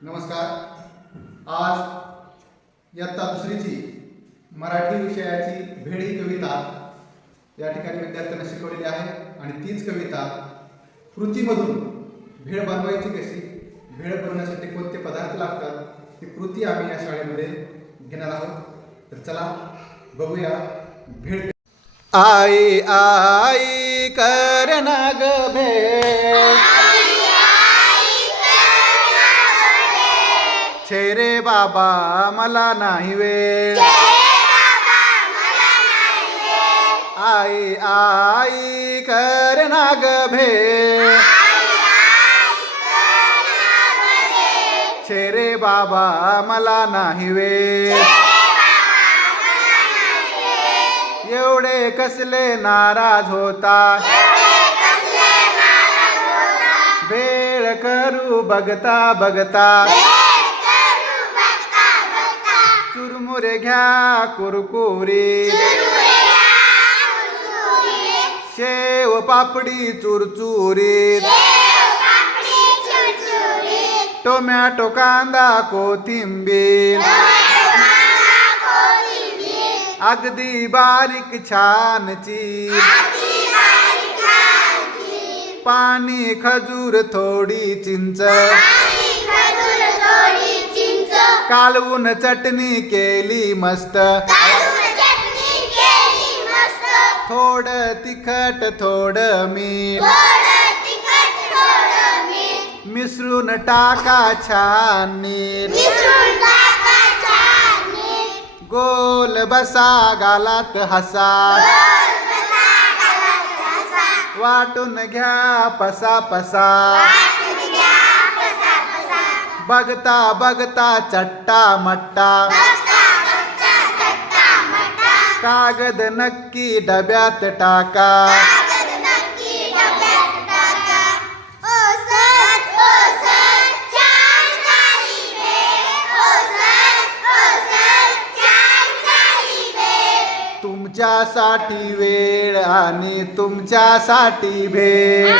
नमस्कार. आज इयत्ता दुसरीची मराठी विषयाची भेड ही कविता या ठिकाणी विद्यार्थ्यांना शिकवलेली आहे आणि तीच कविता कृतीमधून भेळ बनवायची कशी, भेळ बनवण्यासाठी कोणते पदार्थ लागतात ती कृती आम्ही या शाळेमध्ये घेणार आहोत. तर चला बघूया भेळ. आई आई कर ना ग भेळ, छे रे बाबा मला नाही वेळ. आई आई कर ना ग भेळ, छे रे बाबा मला नाही वेळ. एवढे कसले नाराज होता, भेळ करू बघता बघता. चुरमुरे घ्या कुरकुरी, शेव पापडी चुरचुरीत, टोमॅटो कांदा कोथिंबीर, अगदी बारीक छान चीर. पाणी खजूर थोडी चिंच, कालवून चटणी केली मस्त. थोडं तिखट थोडं मीठ, मिसळून टाका छान नीट. गोल बसा गालात हसा, वाटून घ्या पसा पसा. बघता बघता चट्टा मट्टा, कागद नक्की डब्यात टाका. तुमच्यासाठी वेळ आणि तुमच्यासाठी भेळ.